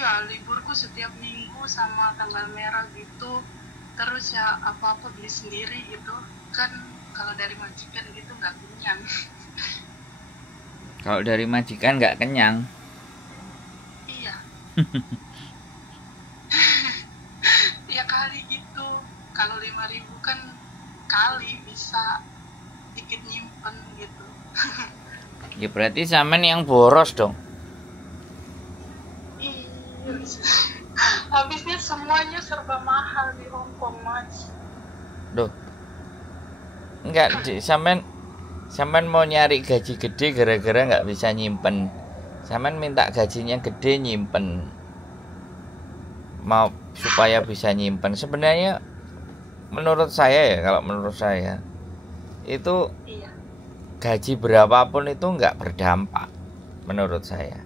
Iya, liburku setiap minggu sama tanggal merah gitu. Terus ya apa-apa beli sendiri gitu. Kan kalau dari majikan gitu nggak kenyang. Kalau dari majikan nggak kenyang. Iya, ya kali gitu. Kalau 5.000 kan kali bisa dikit nyimpen gitu. Ya berarti sampean yang boros dong. Iya, habisnya semuanya serba mahal di Hong Kong, Mas. Loh, enggak sampean sampean mau nyari gaji gede gara-gara nggak bisa nyimpen. Sampean minta gajinya gede nyimpen. Mau supaya bisa nyimpen. Sebenarnya menurut saya ya, kalau menurut saya itu Iya, gaji berapapun itu nggak berdampak menurut saya.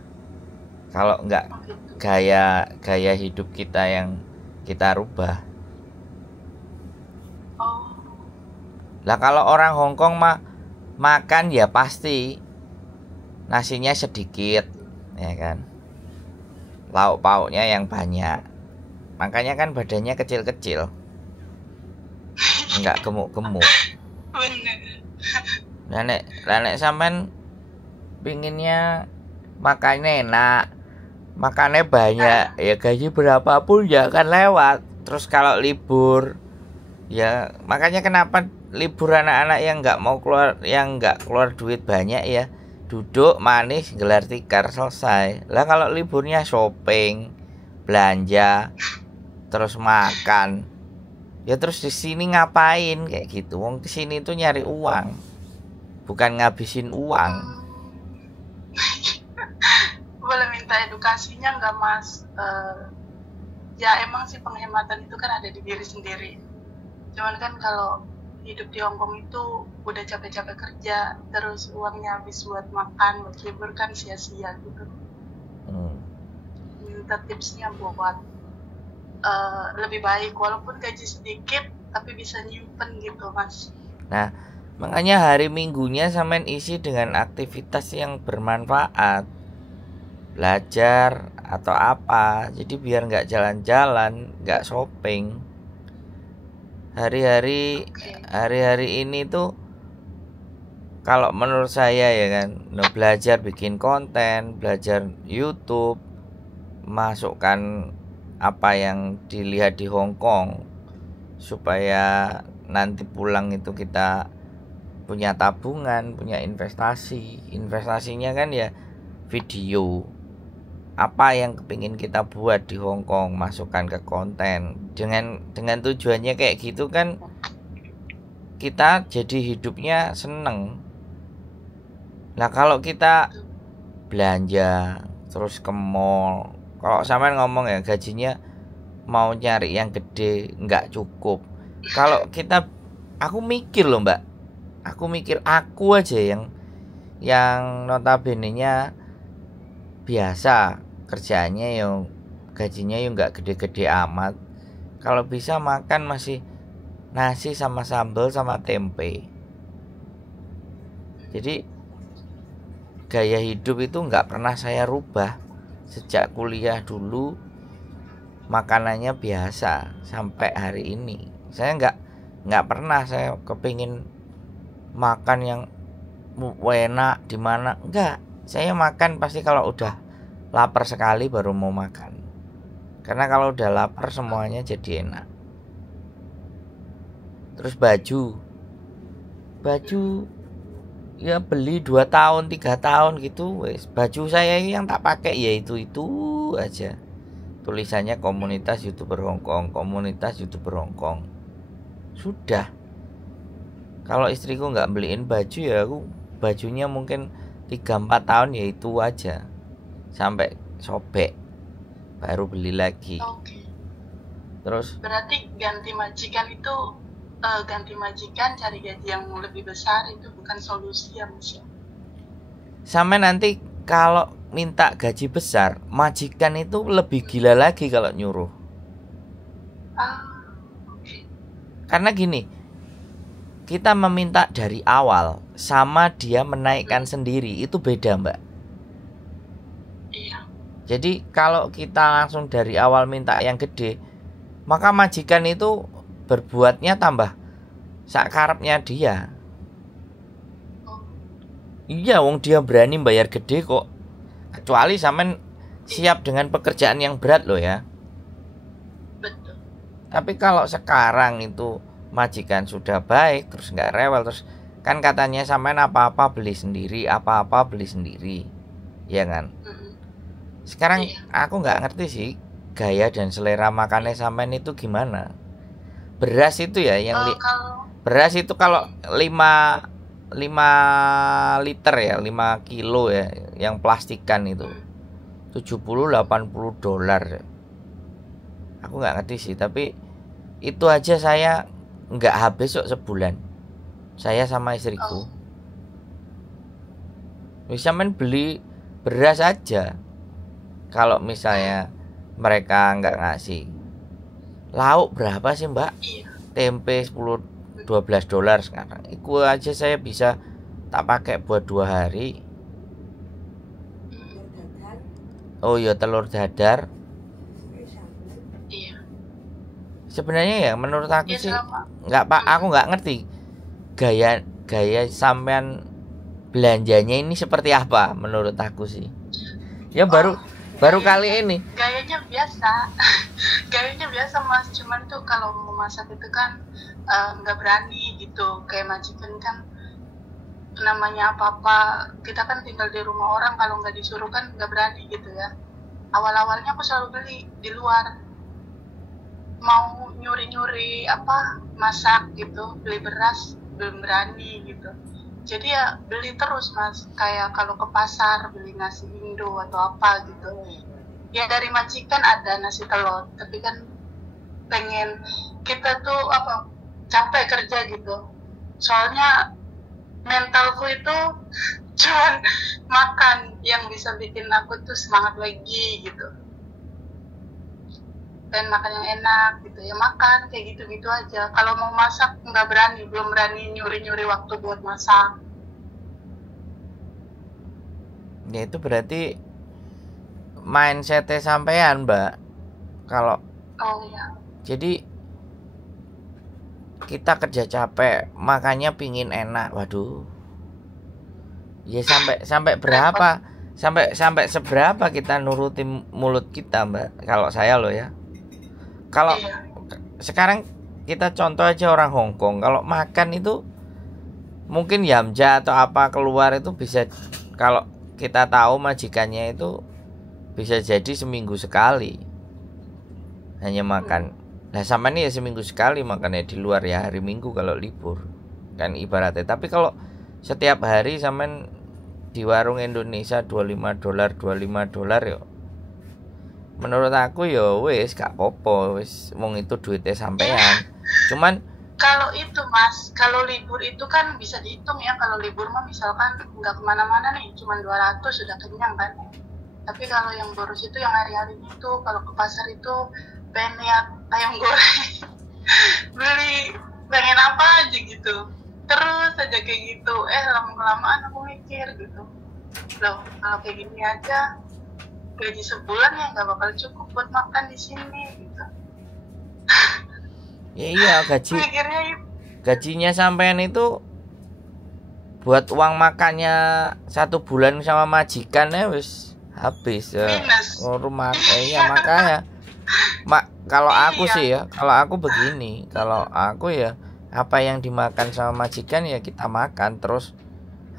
Kalau nggak oh gitu. gaya gaya hidup kita yang kita rubah. Oh, Lah kalau orang Hongkong mah makan ya pasti nasinya sedikit, ya kan. Lauk pauknya yang banyak. Makanya kan badannya kecil-kecil, nggak gemuk-gemuk. bener. Nenek sampean pinginnya makannya enak, makannya banyak, Ah, ya gaji berapapun ya akan lewat. Terus kalau libur, ya makanya kenapa libur anak-anak yang nggak mau keluar, yang nggak keluar duit banyak ya, duduk manis gelar tikar selesai. Lah kalau liburnya shopping, belanja, terus makan, ya terus di sini ngapain kayak gitu? Wong kesini tuh nyari uang, bukan ngabisin uang. boleh minta edukasinya nggak, Mas? Ya emang sih penghematan itu kan ada di diri sendiri. Cuman kan kalau hidup di Hongkong itu udah capek-capek kerja, terus uangnya habis buat makan, buat libur kan sia-sia gitu. Hmm. Minta tipsnya buat lebih baik, walaupun gaji sedikit, tapi bisa nyimpen gitu, Mas. Nah, makanya hari Minggunya sampean isi dengan aktivitas yang bermanfaat, belajar atau apa. Jadi biar nggak jalan-jalan, nggak shopping. Hari-hari Oke. hari-hari ini tuh kalau menurut saya ya kan, belajar bikin konten, belajar YouTube, masukkan apa yang dilihat di Hong Kong supaya nanti pulang itu kita punya tabungan, punya investasi. Investasinya kan ya video. Apa yang kepingin kita buat di Hong Kong, masukkan ke konten. Dengan tujuannya kayak gitu kan kita jadi hidupnya seneng. Nah, kalau kita belanja terus ke mall, kalau sampean ngomong ya gajinya mau nyari yang gede nggak cukup. Kalau kita, aku mikir loh mbak, aku mikir aku aja yang notabene-nya biasa kerjaannya yang gajinya yang nggak gede-gede amat. Kalau bisa makan masih nasi sama sambal sama tempe. Jadi gaya hidup itu nggak pernah saya rubah sejak kuliah dulu, makanannya biasa sampai hari ini. Saya nggak pernah saya kepingin makan yang enak di mana, enggak. Saya makan pasti kalau udah lapar sekali baru mau makan. Karena kalau udah lapar semuanya jadi enak. Terus baju ya beli 2 tahun 3 tahun gitu wes. Baju saya yang tak pakai ya itu aja. Tulisannya komunitas YouTuber Hongkong, komunitas YouTuber Hongkong. Sudah. Kalau istriku nggak beliin baju ya aku bajunya mungkin 3-4 tahun ya itu aja. Sampai sobek baru beli lagi. Oke. Terus Berarti ganti majikan cari gaji yang lebih besar itu bukan solusi ya, Mas, ya? sampai nanti kalau minta gaji besar, majikan itu lebih gila lagi kalau nyuruh. Ah, oke. Karena gini, kita meminta dari awal sama dia menaikkan sendiri itu beda mbak. Iya. Jadi kalau kita langsung dari awal minta yang gede, maka majikan itu berbuatnya tambah sakarepnya dia. Iya, wong dia berani bayar gede kok. Kecuali sampean siap dengan pekerjaan yang berat loh ya. Betul. Tapi kalau sekarang itu majikan sudah baik, terus nggak rewel, terus kan katanya sampean apa-apa beli sendiri, apa-apa beli sendiri, ya kan? Sekarang aku nggak ngerti sih gaya dan selera makannya sampean itu gimana. Beras itu ya yang beras itu kalau 5 liter ya, 5 kilo ya, yang plastikan itu $70-80. Aku nggak ngerti sih, tapi itu aja saya nggak habis kok sebulan. Saya sama istriku. Bisa main beli beras aja. Kalau misalnya mereka nggak ngasih. Lauk berapa sih mbak? Tempe $10-12 sekarang. Itu aja saya bisa tak pakai buat 2 hari. Oh iya, telur dadar. Sebenarnya ya menurut aku sih nggak pak, aku nggak ngerti gaya sampean belanjanya ini seperti apa menurut aku sih. Ya baru kali ini. Gayanya biasa mas, cuman tuh kalau mau masak itu kan nggak berani gitu, kayak majikan kan namanya apa-apa, kita kan tinggal di rumah orang, kalau nggak disuruh kan nggak berani gitu ya. Awal-awalnya aku selalu beli di luar, mau nyuri-nyuri masak gitu, beli beras belum berani gitu. Jadi ya beli terus mas, kayak kalau ke pasar beli nasi Indo atau apa gitu. Ya dari majikan ada nasi telur, tapi kan pengen kita tuh capek kerja gitu. Soalnya mentalku itu cuman makan yang bisa bikin aku tuh semangat lagi gitu. Pengen makan yang enak gitu ya, makan kayak gitu-gitu aja. Kalau mau masak nggak berani, belum berani nyuri-nyuri waktu buat masak. Ya itu berarti mindset sampean mbak. Kalau iya. Jadi kita kerja capek, makanya pingin enak. Waduh. Ya sampai berapa? Sampai seberapa kita nurutin mulut kita mbak? Kalau saya loh ya. Kalau sekarang kita contoh aja orang Hong Kong, kalau makan itu mungkin Yamja atau apa keluar itu bisa, kalau kita tahu majikannya itu bisa jadi seminggu sekali hanya makan. Nah sama ini ya seminggu sekali makannya di luar ya, hari Minggu kalau libur kan ibaratnya. Tapi kalau setiap hari sampean di warung Indonesia $25 ya, menurut aku ya wis gak apa-apa, wis wong itu duitnya sampean. Cuman kalau itu mas, kalau libur itu kan bisa dihitung ya. Kalau libur mah misalkan nggak kemana-mana nih, cuma 200 sudah kenyang kan. Tapi kalau yang boros itu yang hari-hari itu, kalau ke pasar itu pengen lihat ayam goreng, beli pengen apa aja gitu, terus aja kayak gitu. Lama-kelamaan aku mikir gitu, loh kalau kayak gini aja gaji sebulan ya nggak bakal cukup buat makan di sini gitu. Ya iya, gajinya sampean itu buat uang makannya 1 bulan sama majikan ya wis habis ya. Rumah ya makanya kalau aku sih ya, kalau aku begini, kalau aku ya apa yang dimakan sama majikan ya kita makan, terus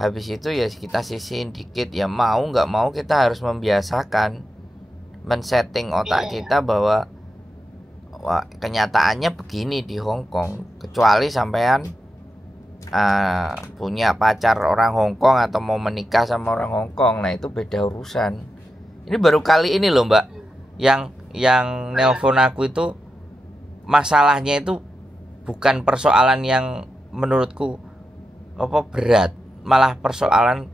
habis itu ya kita sisihin dikit. Ya mau nggak mau kita harus membiasakan, men-setting otak kita bahwa kenyataannya begini di Hong Kong. Kecuali sampean punya pacar orang Hong Kong atau mau menikah sama orang Hong Kong, nah itu beda urusan. Ini baru kali ini loh mbak yang nelpon aku itu, masalahnya itu bukan persoalan yang menurutku berat, malah persoalan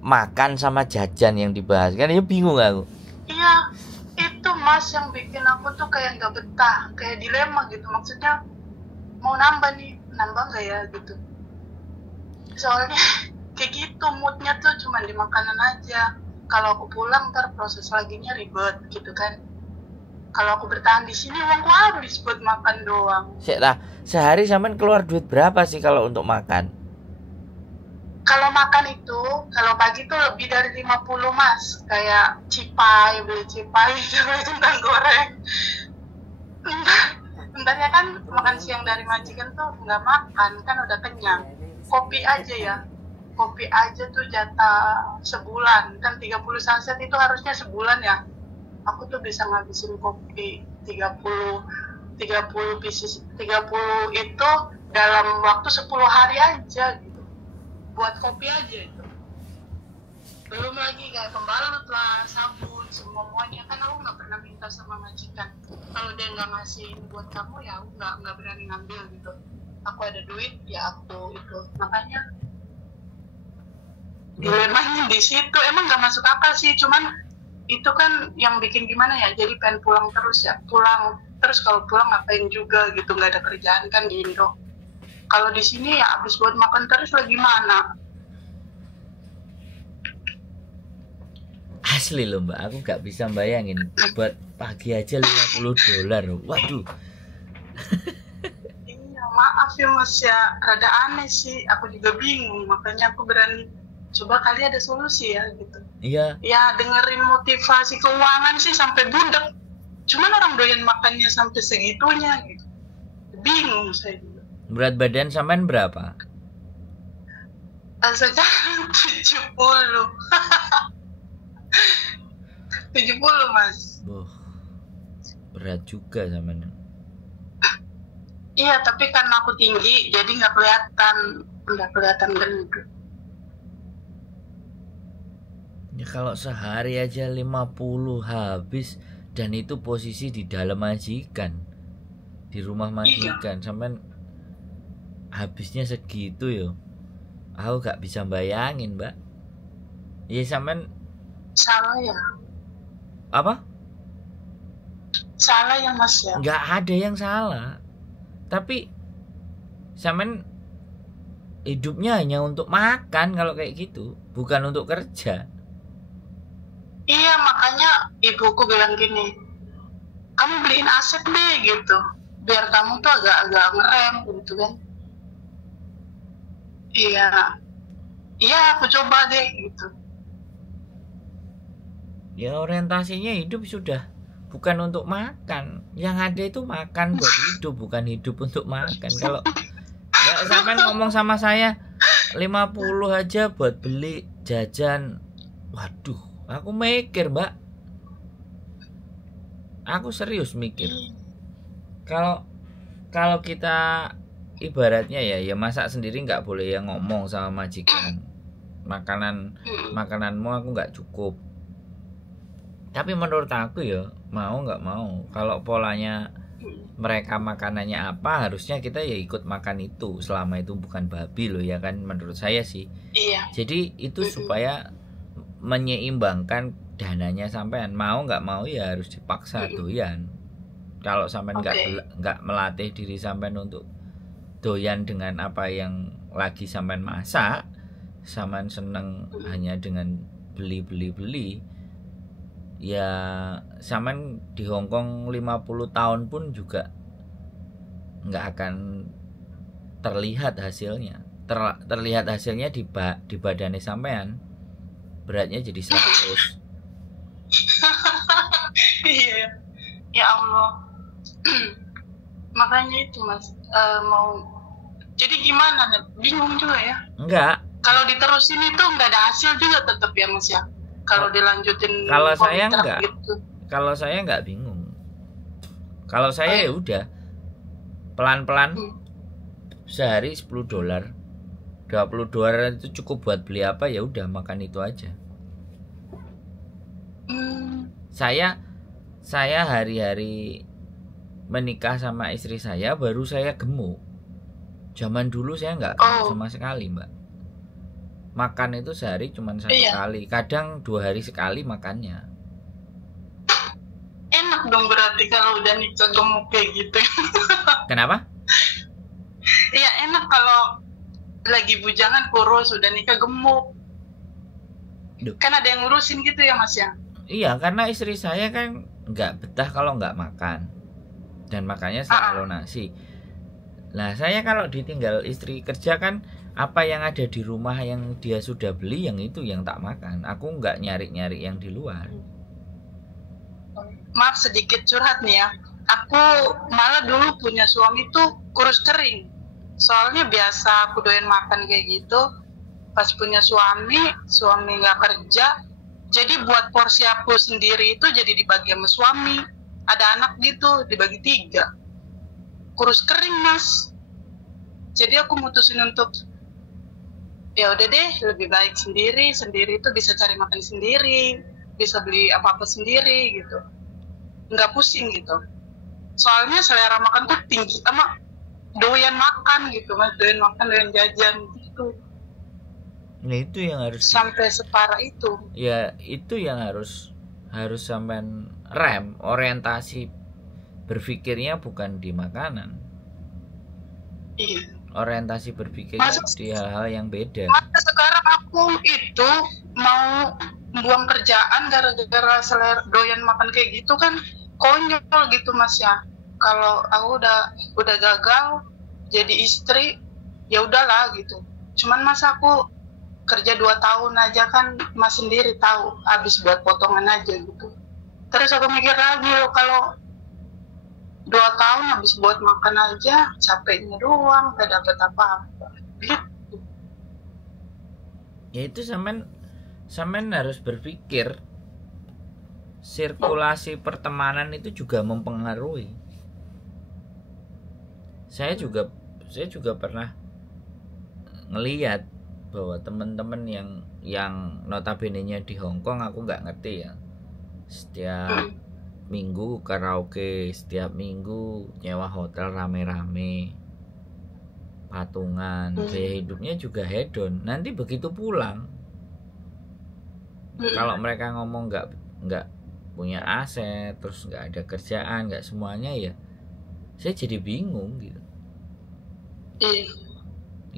makan sama jajan yang dibahas. Kan ya bingung aku. Iya, itu mas yang bikin aku tuh kayak nggak betah, kayak dilema gitu. Maksudnya mau nambah nggak ya gitu. Soalnya kayak gitu, moodnya tuh cuma di makanan aja. kalau aku pulang ntar proses laginya ribet gitu kan. Kalau aku bertahan di sini uangku habis buat makan doang. Sehari sampean keluar duit berapa sih kalau untuk makan? Kalau makan itu, kalau pagi tuh lebih dari 50 mas. Kayak beli cipai, beli kentang goreng. Bentarnya kan makan siang dari majikan tuh nggak makan, kan udah kenyang. Kopi aja tuh jatah sebulan. Kan 30 saset itu harusnya sebulan ya. Aku tuh bisa ngabisin kopi 30 pieces, 30 itu dalam waktu 10 hari aja gitu. Buat kopi aja itu. Belum lagi kayak pembalut lah, sabun, semuanya. Kan aku nggak pernah minta sama majikan. Kalau dia nggak ngasih buat kamu ya aku nggak berani ngambil gitu. Aku ada duit ya aku itu. Makanya dilemanya di situ. Emang nggak masuk akal sih, cuman itu kan yang bikin gimana ya, jadi pengen pulang terus ya. Terus kalau pulang ngapain juga gitu, nggak ada kerjaan kan di Indo. Kalau di sini ya habis buat makan terus lagi mana. Asli loh mbak, aku gak bisa bayangin buat pagi aja $50. Waduh. Iya maaf ya mas ya, rada aneh sih. Aku juga bingung, makanya aku berani coba kali ada solusi ya gitu. Iya. Ya dengerin motivasi keuangan sih sampai budak. Cuman orang doyan makannya sampai segitunya gitu. Bingung saya juga. Berat badan sampean berapa? Sekarang 70. 70 mas. Berat juga sampean. Iya tapi karena aku tinggi jadi nggak kelihatan gendut. Ya kalau sehari aja 50 habis, dan itu posisi di dalam majikan, di rumah majikan. Sampean habisnya segitu yo. Aku gak bisa bayangin mbak. Ya sampean salah ya. Apa? Salah ya mas ya. Gak ada yang salah. Tapi sampean hidupnya hanya untuk makan kalau kayak gitu, bukan untuk kerja. Iya makanya ibuku bilang gini, kamu beliin aset deh gitu, biar kamu tuh agak ngerem gitu kan. Iya aku coba deh gitu. Ya orientasinya hidup sudah bukan untuk makan. Yang ada itu makan buat hidup, bukan hidup untuk makan. Kalau nggak sampai ngomong sama saya 50 aja buat beli jajan, waduh, aku mikir mbak. Aku serius mikir. Kalau kita ibaratnya ya masak sendiri nggak boleh yang ngomong sama majikan. Makananmu aku nggak cukup. Tapi menurut aku ya mau nggak mau, kalau polanya mereka makanannya apa, harusnya kita ya ikut makan itu, selama itu bukan babi loh ya kan, menurut saya sih. Iya. Jadi itu supaya menyeimbangkan dananya sampean, mau nggak mau ya harus dipaksa doyan. Kalau sampean nggak melatih diri sampean untuk doyan dengan apa yang lagi sampean masak, sampean seneng hanya dengan beli, ya sampean di Hongkong 50 tahun pun juga nggak akan terlihat hasilnya. Terlihat hasilnya di badannya sampean, beratnya jadi 100. Iya, ya Allah. Makanya itu mas, mau jadi gimana? Bingung juga ya. Enggak. Kalau diterusin itu nggak ada hasil juga tetap ya mas ya. Kalau dilanjutin. Kalau saya enggak. Gitu. Kalau saya enggak bingung. Kalau saya ya udah pelan-pelan sehari $10, $20 itu cukup buat beli apa, ya udah makan itu aja. Saya hari-hari menikah sama istri saya baru saya gemuk. Zaman dulu saya nggak sama sekali mbak. Makan itu sehari cuma 1 kali, kadang 2 hari sekali makannya. Enak dong berarti kalau udah nikah gemuk kayak gitu. Kenapa? Iya enak kalau lagi bujangan kurus, udah nikah gemuk. Duh. Kan ada yang ngurusin gitu ya Mas ya? Iya, karena istri saya kan nggak betah kalau nggak makan, dan makanya selalu nasi. Nah, saya kalau ditinggal istri kerja kan, apa yang ada di rumah yang dia sudah beli, yang itu yang tak makan. Aku nggak nyari-nyari yang di luar. Maaf sedikit curhat nih ya. Aku malah dulu punya suami tuh kurus kering. Soalnya biasa aku doyan makan kayak gitu. Pas punya suami nggak kerja, jadi buat porsi aku sendiri itu jadi dibagi sama suami. Ada anak gitu, dibagi 3. Kurus kering Mas. Jadi aku mutusin untuk ya udah deh, lebih baik sendiri itu bisa cari makan sendiri, bisa beli apa-apa sendiri gitu. Nggak pusing gitu. Soalnya selera makan tuh tinggi sama doyan makan gitu Mas, doyan makan, doyan jajan gitu. Nah, itu yang harus sampai separah itu. Ya, itu yang harus sampean rem, orientasi berpikirnya bukan di makanan. Iya. Orientasi berpikirnya di hal-hal yang beda. Masa sekarang aku itu mau buang kerjaan gara-gara selera doyan makan kayak gitu kan konyol gitu Mas ya. Kalau aku udah gagal jadi istri, ya udahlah gitu. Cuman masa aku kerja 2 tahun aja kan Mas sendiri tahu, habis buat potongan aja gitu. Terus aku mikir lagi, kalau 2 tahun habis buat makan aja, capeknya doang, gak dapet apa-apa. Gitu. Ya itu sampean harus berpikir sirkulasi pertemanan itu juga mempengaruhi. Saya juga pernah ngelihat bahwa teman-teman yang notabene-nya di Hong Kong, aku nggak ngerti ya, setiap minggu karaoke, setiap minggu nyewa hotel rame-rame, patungan, gaya hidupnya juga hedon. Nanti begitu pulang, kalau mereka ngomong nggak punya aset, terus nggak ada kerjaan, nggak semuanya, ya saya jadi bingung gitu.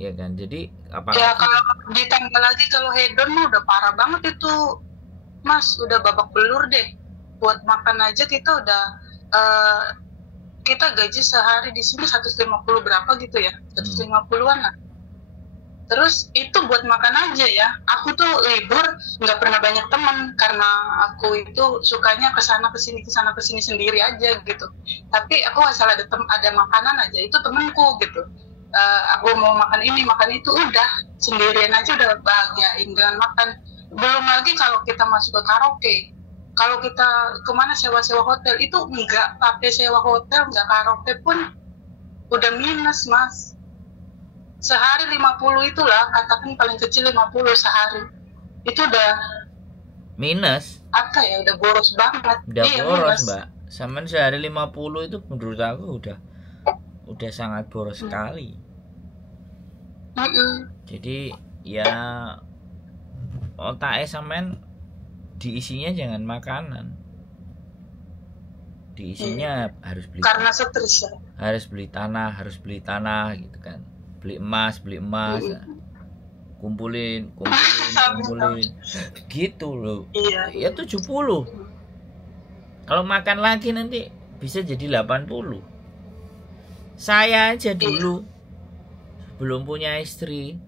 Iya kan, jadi apalagi ya kalau ditambah lagi kalau hedon mah udah parah banget itu Mas, udah babak belur deh. Buat makan aja kita udah kita gaji sehari di sini 150 berapa gitu ya, 150-an lah. Terus itu buat makan aja ya. Aku tuh libur nggak pernah banyak teman karena aku itu sukanya kesana kesini sendiri aja gitu. Tapi aku asal ada makanan aja itu temenku gitu. Aku mau makan ini makan itu, udah sendirian aja udah bahagiain dengan makan. Belum lagi kalau kita masuk ke karaoke, kalau kita kemana sewa hotel itu nggak pakai sewa hotel, nggak karaoke pun udah minus Mas. Sehari 50 itulah, katakan paling kecil 50 sehari, itu udah minus. Apa ya, udah boros banget. Udah boros minus. Mbak, sampean sehari 50 itu menurut aku udah sangat boros sekali. Jadi ya otaknya sampean diisinya jangan makanan, diisinya harus beli, karena stres ya. harus beli tanah gitu kan, beli emas kumpulin gitu loh. Ya 70, kalau makan lagi nanti bisa jadi 80. Saya aja dulu belum punya istri,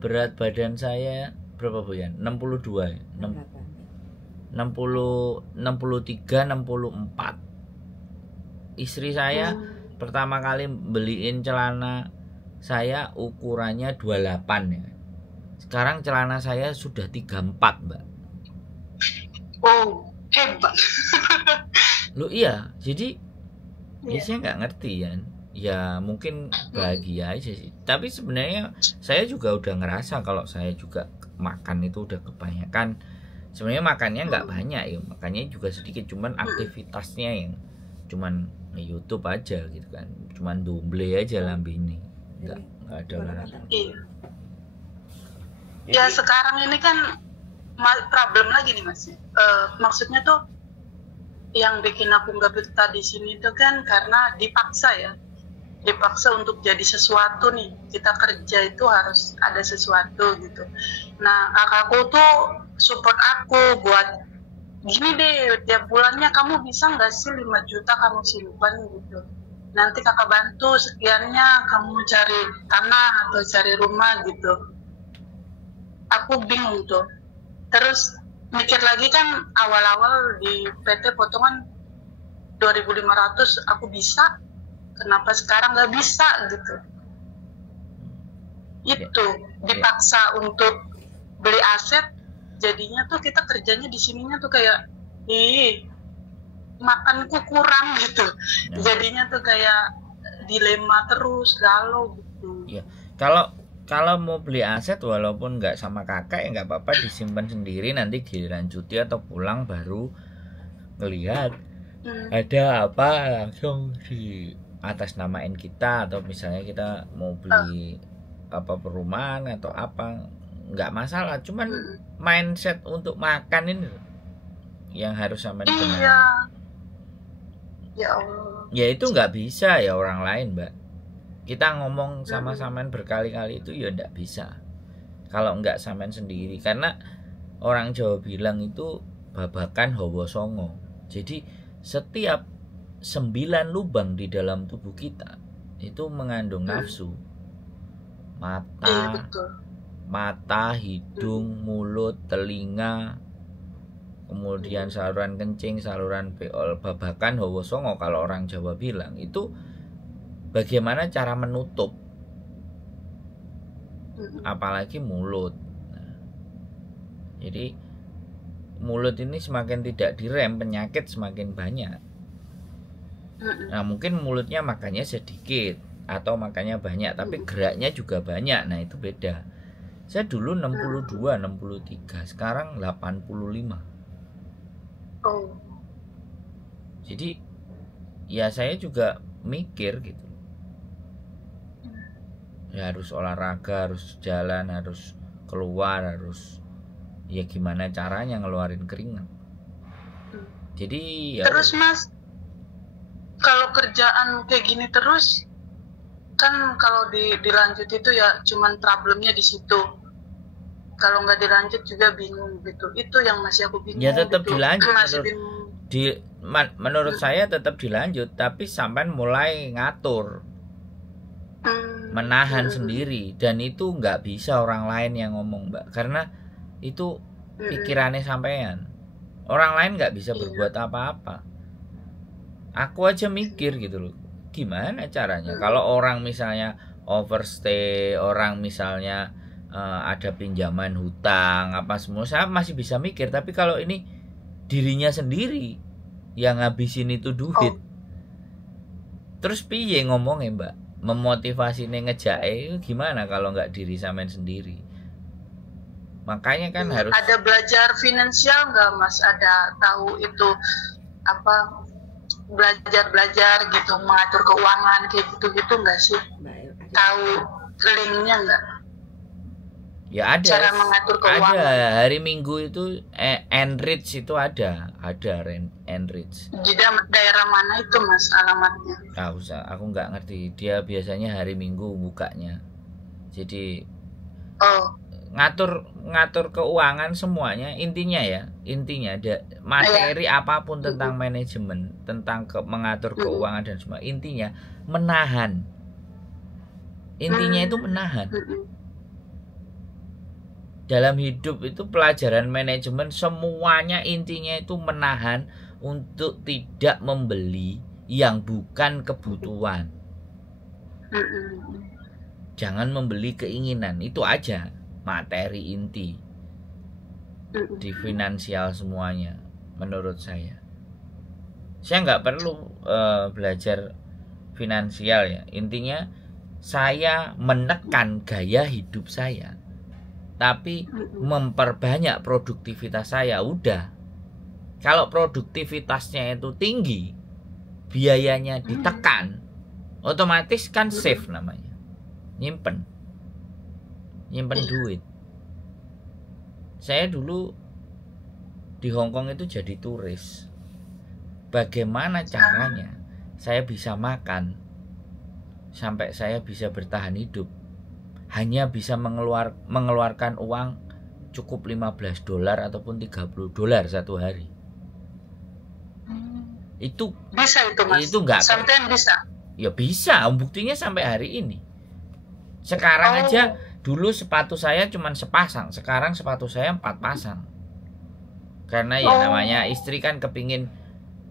berat badan saya berapa Bu ya? 62 ya? 63, 64. Istri saya pertama kali beliin celana saya ukurannya 28 ya. Sekarang celana saya sudah 34 Mbak. Oh, hebat. Loh iya, jadi ya saya nggak ngerti ya mungkin bahagia aja sih. Tapi sebenarnya saya juga udah ngerasa kalau saya juga makan itu udah kebanyakan. Sebenarnya makannya nggak banyak ya, makannya juga sedikit, cuman aktivitasnya yang cuman YouTube aja gitu kan, cuman dumble aja lambene, nggak ada olahraga. Ya sekarang ini kan problem lagi nih Mas. Maksudnya tuh yang bikin aku nggak betah di sini tuh kan karena dipaksa ya. dipaksa untuk jadi sesuatu nih, kita kerja itu harus ada sesuatu gitu. Nah kakakku tuh support aku buat gini deh, tiap bulannya kamu bisa nggak sih 5 juta kamu simpan gitu, nanti kakak bantu sekiannya kamu cari tanah atau cari rumah gitu. Aku bingung tuh, terus mikir lagi kan awal-awal di PT potongan 2.500 aku bisa, kenapa sekarang nggak bisa gitu. Itu dipaksa untuk beli aset, jadinya tuh kita kerjanya di sininya tuh kayak makanku kurang gitu. Jadinya tuh kayak dilema terus, galau gitu. Ya, kalau mau beli aset walaupun nggak sama kakak ya nggak apa-apa, disimpan sendiri, nanti dilanjuti atau pulang baru ngelihat ada apa langsung di atas namain kita, atau misalnya kita mau beli apa perumahan atau apa, nggak masalah. Cuman mindset untuk makan ini yang harus sama benar. Ya Allah. Ya itu nggak bisa ya orang lain, Mbak. Kita ngomong sama-samain berkali-kali itu ya nggak bisa kalau nggak samain sendiri, karena orang Jawa bilang itu babakan hawa songo. Jadi setiap 9 lubang di dalam tubuh kita itu mengandung nafsu. Mata, hidung, mulut, telinga, kemudian saluran kencing, saluran beol, babakan hawa songo kalau orang Jawa bilang. Itu bagaimana cara menutup, apalagi mulut. Jadi mulut ini semakin tidak direm, penyakit semakin banyak. Nah mungkin mulutnya makannya sedikit atau makannya banyak, tapi geraknya juga banyak. Nah itu beda. Saya dulu 62, 63, sekarang 85. Jadi ya saya juga mikir gitu, ya harus olahraga, harus jalan, harus keluar, harus ya gimana caranya ngeluarin keringat. Jadi ya terus Mas, kalau kerjaan kayak gini terus kan kalau dilanjut itu ya cuman problemnya di situ, kalau nggak dilanjut juga bingung gitu. Itu yang masih aku bingung. Ya tetap gitu. Dilanjut masih menurut saya tetap dilanjut, tapi sampai mulai ngatur, menahan sendiri. Dan itu nggak bisa orang lain yang ngomong, Mbak, karena itu pikirannya sampean. Orang lain nggak bisa berbuat apa-apa. Aku aja mikir gitu loh, gimana caranya kalau orang misalnya overstay, orang misalnya ada pinjaman hutang apa semua, saya masih bisa mikir. Tapi kalau ini dirinya sendiri yang ngabisin itu duit, terus piye ngomongnya, Mbak, memotivasi ngejae gimana kalau nggak diri samain sendiri? Makanya kan harus ada belajar finansial nggak Mas, ada tahu itu apa, belajar gitu mengatur keuangan kayak gitu nggak sih? Tahu linknya nggak? Ya ada. Cara mengatur keuangan. Ada, hari Minggu itu Enrich itu ada Enrich. Di daerah mana itu Mas alamatnya? Nggak usah, aku nggak ngerti. Dia biasanya hari Minggu bukanya. Jadi ngatur keuangan semuanya, intinya ada materi apapun tentang manajemen, tentang mengatur keuangan dan semua, intinya menahan. Intinya itu menahan. Dalam hidup itu pelajaran manajemen semuanya intinya itu menahan untuk tidak membeli yang bukan kebutuhan. Jangan membeli keinginan, itu aja materi inti di finansial semuanya menurut saya. Saya nggak perlu belajar finansial ya, intinya saya menekan gaya hidup saya, tapi memperbanyak produktivitas saya. Udah, kalau produktivitasnya itu tinggi, biayanya ditekan, otomatis kan save namanya, nyimpen duit. Saya dulu di Hongkong itu jadi turis. Bagaimana caranya saya bisa makan sampai saya bisa bertahan hidup hanya bisa mengeluarkan uang cukup $15 ataupun $30 satu hari. Itu bisa itu Mas. Itu enggak sampean bisa. Ya bisa, buktinya sampai hari ini. Sekarang aja dulu sepatu saya cuma sepasang, sekarang sepatu saya 4 pasang. Karena ya namanya istri kan kepingin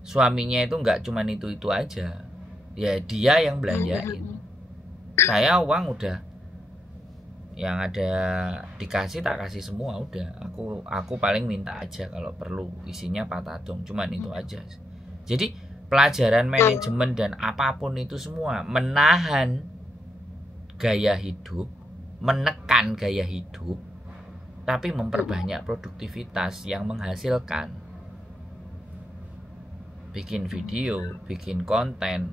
suaminya itu enggak cuma itu aja. Ya dia yang belanjain. Saya uang udah yang ada dikasih tak kasih semua udah. Aku paling minta aja kalau perlu, isinya patadong, cuman itu aja. Jadi pelajaran manajemen dan apapun itu semua menahan gaya hidup, menekan gaya hidup, tapi memperbanyak produktivitas yang menghasilkan. Bikin video, bikin konten,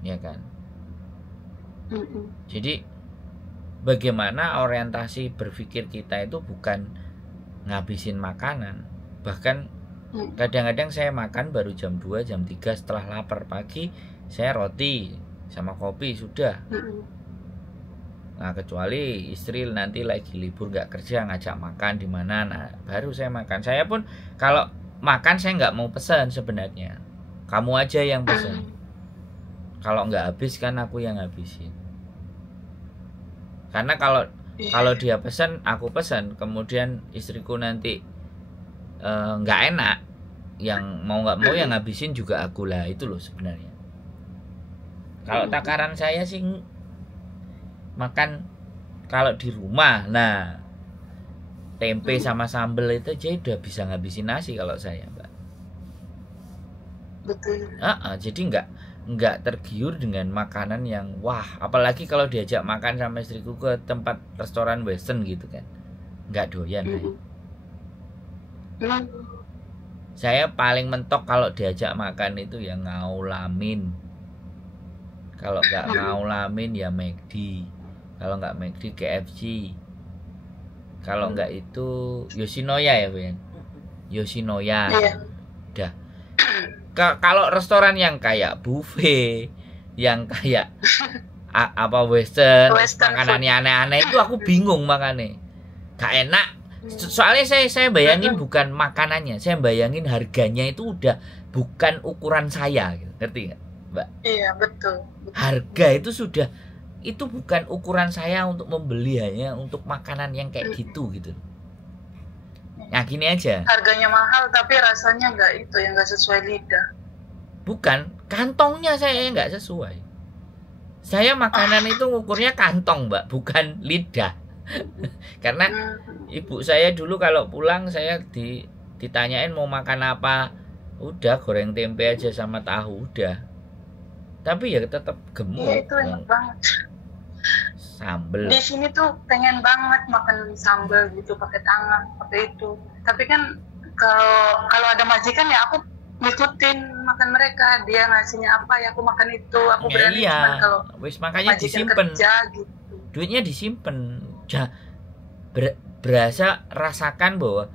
ya kan? Jadi bagaimana orientasi berpikir kita itu bukan ngabisin makanan. Bahkan kadang-kadang saya makan baru jam 2, jam 3 setelah lapar. Pagi saya roti sama kopi sudah. Nah kecuali istri nanti lagi libur gak kerja ngajak makan di mana, nah baru saya makan. Saya pun kalau makan saya nggak mau pesan sebenarnya, kamu aja yang pesan. Kalau nggak habis kan aku yang habisin. Karena kalau dia pesan, aku pesan, kemudian istriku nanti nggak enak, yang mau nggak mau yang ngabisin juga aku lah, itu loh sebenarnya. Kalau takaran saya sih makan kalau di rumah, nah tempe sama sambel itu aja udah bisa ngabisin nasi kalau saya, Mbak. Betul. Jadi nggak tergiur dengan makanan yang wah, apalagi kalau diajak makan sama istriku ke tempat restoran western gitu kan, nggak doyan. Saya paling mentok kalau diajak makan itu yang ngaulamin. Kalau nggak ngaulamin ya McD. Kalau nggak McD KFC. Kalau nggak itu Yoshinoya ya, Ben. Yoshinoya. Udah. Kalau restoran yang kayak buffet, yang kayak apa western makanannya aneh-aneh itu aku bingung makannya. Gak enak. Soalnya saya bayangin bukan makanannya, saya bayangin harganya itu udah bukan ukuran saya, gitu. Ngerti nggak, Mbak? Iya betul. Harga itu sudah, itu bukan ukuran saya untuk membeli, hanya untuk makanan yang kayak gitu. Nah gini aja. Harganya mahal tapi rasanya nggak itu, yang nggak sesuai lidah. Bukan, kantongnya saya nggak sesuai. Saya makanan itu ukurnya kantong, Mbak, bukan lidah. Karena ibu saya dulu kalau pulang saya ditanyain mau makan apa, udah goreng tempe aja sama tahu udah. Tapi ya tetap gemuk. Iya, itu enak banget. Sambel. Di sini tuh pengen banget makan sambal gitu pakai tangan, pakai itu. Tapi kan kalau ada majikan ya aku ngikutin makan mereka, dia ngasihnya apa ya aku makan itu, aku berani. Cuman kalau makanya disimpen gitu. Duitnya disimpen. Berasa rasakan bahwa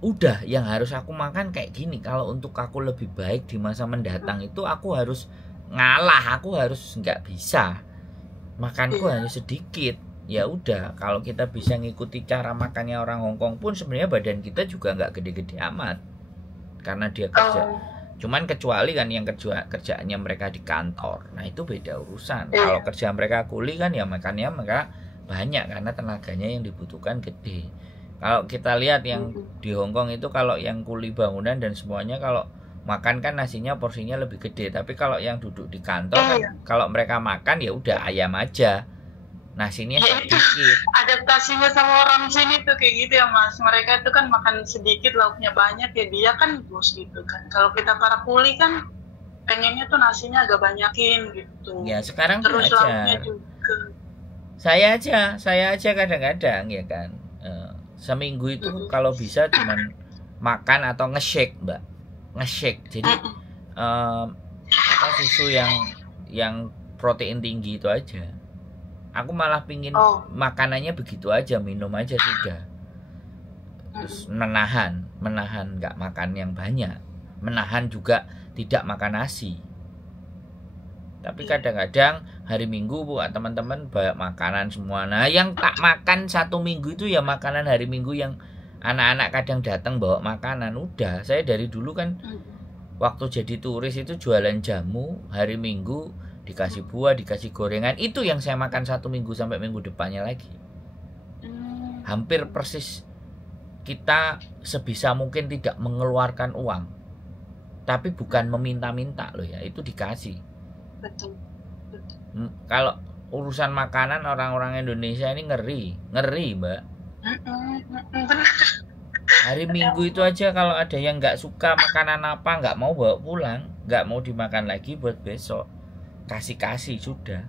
udah yang harus aku makan kayak gini. Kalau untuk aku lebih baik di masa mendatang itu aku harus ngalah, aku harus nggak bisa makanku hanya sedikit. Ya udah, kalau kita bisa ngikuti cara makannya orang Hongkong pun sebenarnya badan kita juga nggak gede-gede amat karena dia kerja. Cuman kecuali kan yang kerjaannya mereka di kantor, nah itu beda urusan. Kalau kerja mereka kuli kan ya makannya mereka banyak karena tenaganya yang dibutuhkan gede. Kalau kita lihat yang di Hongkong itu, kalau yang kuli bangunan dan semuanya kalau makan kan nasinya porsinya lebih gede. Tapi kalau yang duduk di kantor kan kalau mereka makan ya udah ayam aja, nasinya sedikit. Adaptasinya sama orang sini tuh kayak gitu ya Mas. Mereka itu kan makan sedikit lauknya banyak ya, dia kan bos gitu kan. Kalau kita para kuli kan pengennya tuh nasinya agak banyakin gitu. Ya sekarang terus lauknya juga. Saya aja kadang-kadang ya kan, seminggu itu kalau bisa cuman makan atau nge-shake, Mbak, nge-shake. Jadi susu yang protein tinggi itu aja. Aku malah pingin makanannya begitu aja, minum aja sudah. Terus menahan nggak makan yang banyak, menahan juga tidak makan nasi. Tapi kadang-kadang hari Minggu buat teman-teman banyak makanan semua. Nah, yang tak makan satu minggu itu ya makanan hari Minggu yang anak-anak kadang datang bawa makanan. Udah, saya dari dulu kan waktu jadi turis itu jualan jamu hari Minggu, dikasih buah, dikasih gorengan. Itu yang saya makan satu minggu sampai minggu depannya lagi. Hampir persis kita sebisa mungkin tidak mengeluarkan uang. Tapi bukan meminta-minta loh ya, itu dikasih. Betul. Kalau urusan makanan orang-orang Indonesia ini ngeri Mbak. Hari Minggu itu aja kalau ada yang nggak suka makanan apa nggak mau bawa pulang, nggak mau dimakan lagi buat besok, kasih sudah.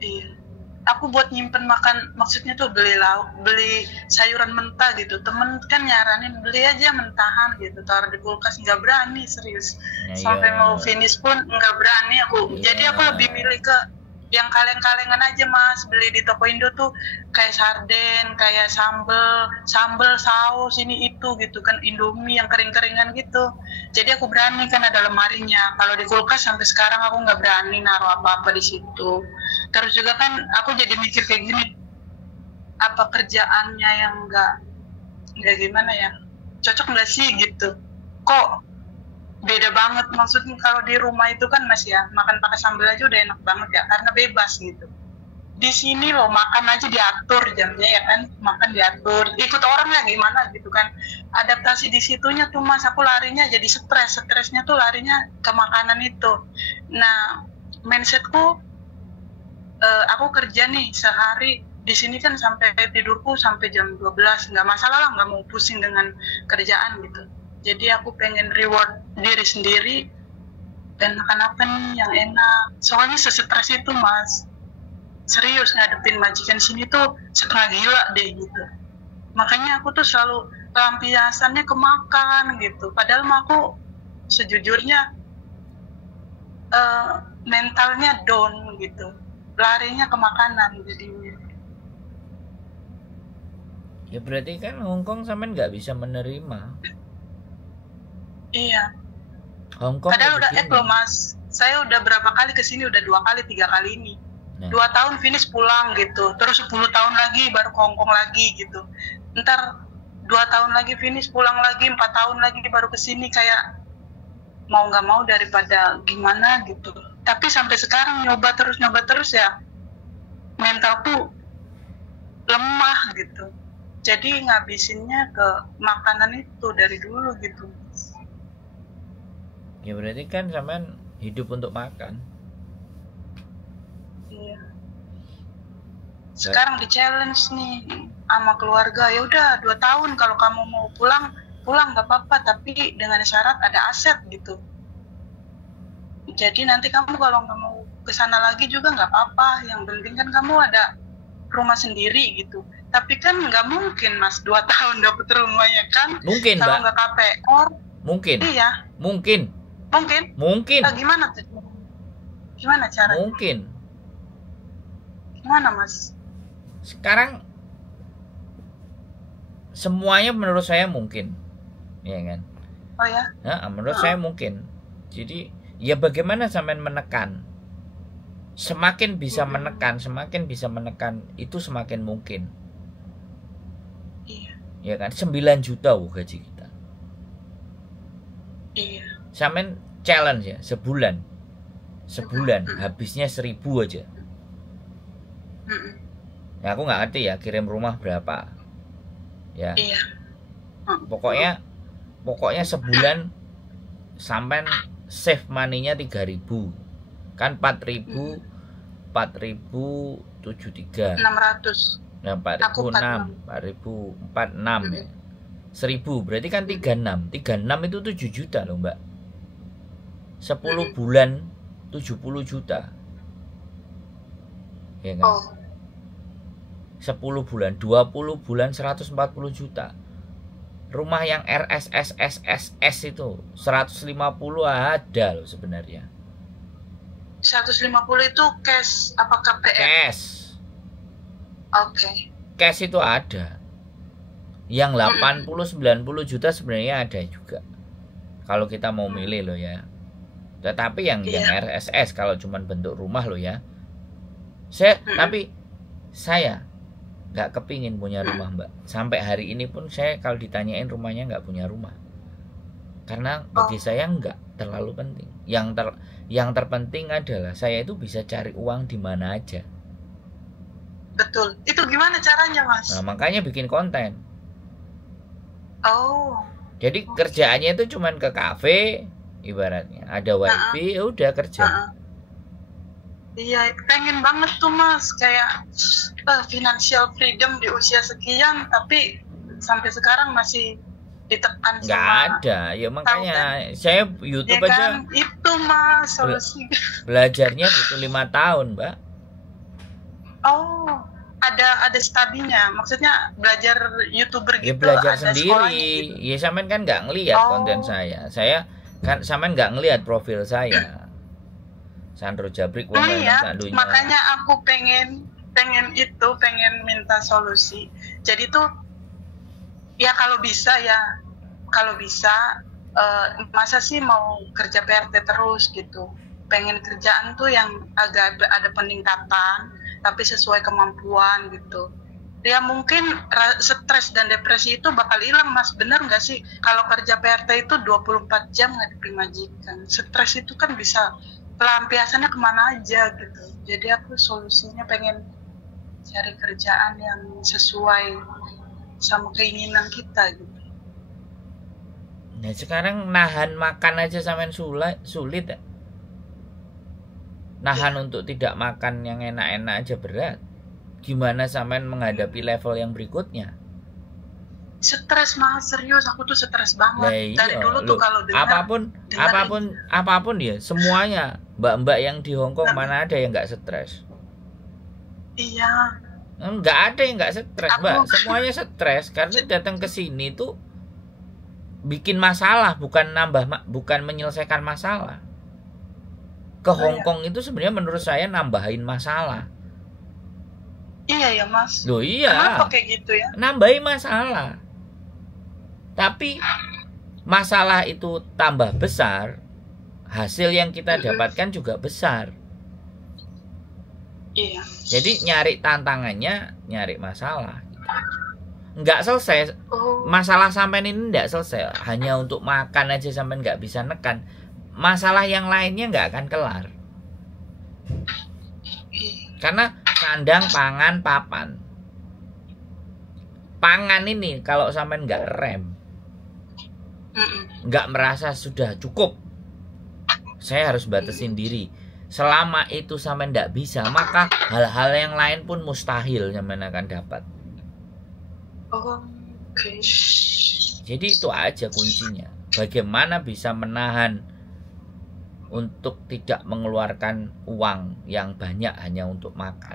Iya. Aku buat nyimpen makan, maksudnya tuh beli sayuran mentah gitu. Temen kan nyaranin beli aja mentahan gitu, taruh di kulkas. Nggak berani, serius. Sampai mau finish pun nggak berani aku. Jadi aku lebih milih ke yang kaleng-kalengan aja Mas. Beli di toko Indo tuh kayak sarden, kayak sambel saus ini itu gitu kan, Indomie yang kering-keringan gitu. Jadi aku berani kan ada lemarinya. Kalau di kulkas sampai sekarang aku nggak berani naruh apa-apa di situ. Terus juga kan aku jadi mikir kayak gini, apa kerjaannya yang nggak gimana ya, cocok nggak sih gitu. Kok beda banget, maksudnya kalau di rumah itu kan Mas ya, makan pakai sambal aja udah enak banget ya, karena bebas gitu. Di sini loh makan aja diatur jamnya ya kan, makan diatur, ikut orang ya gimana gitu kan. Adaptasi di situnya tuh Mas, aku larinya jadi stresnya tuh larinya ke makanan itu. Nah, mindsetku, aku kerja nih sehari di sini kan sampai tidurku sampai jam 12, nggak masalah lah, nggak mau pusing dengan kerjaan gitu. Jadi aku pengen reward diri sendiri dan makan apa nih yang enak. Soalnya sestres itu Mas, serius ngadepin majikan sini tuh setengah gila deh gitu. Makanya aku tuh selalu pelampiasannya ke makan gitu. Padahal mah aku sejujurnya mentalnya down gitu. Larinya ke makanan jadinya. Ya berarti kan Hongkong sampean nggak bisa menerima. Iya. Hongkong padahal udah loh Mas, saya udah berapa kali kesini, udah 2 kali 3 kali ini. 2 tahun finish pulang gitu, terus 10 tahun lagi baru ke Hongkong lagi gitu. Ntar 2 tahun lagi finish pulang lagi, 4 tahun lagi baru kesini, kayak mau nggak mau daripada gimana gitu. Tapi sampai sekarang nyoba terus ya, mentalku lemah gitu. Jadi ngabisinnya ke makanan itu dari dulu gitu. Ya berarti kan sampean hidup untuk makan. Iya. Sekarang di challenge nih sama keluarga, ya udah 2 tahun kalau kamu mau pulang nggak apa-apa, tapi dengan syarat ada aset gitu. Jadi nanti kamu kalau nggak mau kesana lagi juga nggak apa-apa, yang penting kan kamu ada rumah sendiri gitu. Tapi kan nggak mungkin Mas 2 tahun dapat rumah ya kan? Mungkin kalau nggak KPR. Mungkin. Iya. Mungkin. Gimana tuh? Gimana cara? Mungkin. Gimana Mas? Sekarang semuanya menurut saya mungkin, ya kan? Oh ya? Nah, menurut saya mungkin. Jadi ya bagaimana sampean menekan? Semakin bisa menekan itu semakin mungkin. Iya. Ya kan? 9 juta gaji kita. Iya. Sampean challenge ya, sebulan habisnya 1.000 aja. Ya aku nggak ngerti ya kirim rumah berapa. Ya. Iya. Pokoknya sebulan sampean save money-nya 3.000. Kan 4.000 4.073. 600. Nah, 4.006, 4.046 ya. 1.000 berarti kan 36. 36 itu 7 juta loh, Mbak. 10 bulan 70 juta. Ya kan? 10 bulan, 20 bulan 140 juta. Rumah yang RSSSSS itu 150 ada loh sebenarnya. 150 itu cash apa KPR? Cash. Oke. Cash itu ada. Yang 80 90 juta sebenarnya ada juga. Kalau kita mau milih loh ya. Tetapi yang Iya. RSS kalau cuman bentuk rumah loh ya. Tapi saya nggak kepingin punya rumah, Mbak. Sampai hari ini pun saya kalau ditanyain rumahnya nggak punya rumah. Karena bagi saya nggak terlalu penting. Yang terpenting adalah saya itu bisa cari uang di mana aja. Betul. Itu gimana caranya, Mas? Nah, makanya bikin konten. Oh. Jadi kerjaannya itu cuman ke kafe, ibaratnya ada wifi, ya udah kerja. Iya, pengen banget tuh Mas, kayak financial freedom di usia sekian, tapi sampai sekarang masih ditekan Nggak sama. ada, ya makanya saya YouTube ya aja. Kan? Itu Mas solusi. Belajarnya butuh 5 tahun, Mbak. Oh, ada studinya, maksudnya belajar YouTuber gitu. Ya belajar ada sendiri. gitu. Ya sampean kan nggak ngelihat konten saya. Saya kan sampean nggak ngelihat profil saya. Sandro Jabrik makanya aku pengen minta solusi. Jadi tuh ya kalau bisa masa sih mau kerja PRT terus gitu. Pengen kerjaan tuh yang agak ada peningkatan tapi sesuai kemampuan gitu. Ya mungkin stres dan depresi itu bakal hilang, Mas. Bener nggak sih kalau kerja PRT itu 24 jam ngadepin majikan. Stres itu kan bisa pelampiasannya kemana aja gitu. Jadi aku solusinya pengen cari kerjaan yang sesuai sama keinginan kita gitu. Nah sekarang nahan makan aja sampean sulit ya. Nahan untuk tidak makan yang enak-enak aja berat. Gimana sampean menghadapi level yang berikutnya? Stres, Mas, serius aku tuh stres banget. Dari dulu tuh kalau apapun ya, semuanya mbak-mbak yang di Hongkong mana ada yang nggak stres? Iya. Nggak ada yang nggak stres, Mbak. Semuanya stres karena datang ke sini tuh bikin masalah, bukan menyelesaikan masalah. Ke Hongkong itu sebenarnya menurut saya nambahin masalah. Iya ya, Mas. Loh iya. Kenapa kayak gitu ya? Nambahin masalah. Tapi masalah itu tambah besar, hasil yang kita dapatkan juga besar. Iya. Jadi nyari tantangannya, nyari masalah. Nggak selesai. Masalah sampean ini nggak selesai. Hanya untuk makan aja sampean nggak bisa nekan. Masalah yang lainnya nggak akan kelar. Karena kandang, pangan, papan. Pangan ini kalau sampean nggak rem, nggak merasa sudah cukup, saya harus batasin diri. Selama itu sampean nggak bisa, maka hal-hal yang lain pun mustahil sampean akan dapat. Jadi itu aja kuncinya. Bagaimana bisa menahan untuk tidak mengeluarkan uang yang banyak hanya untuk makan.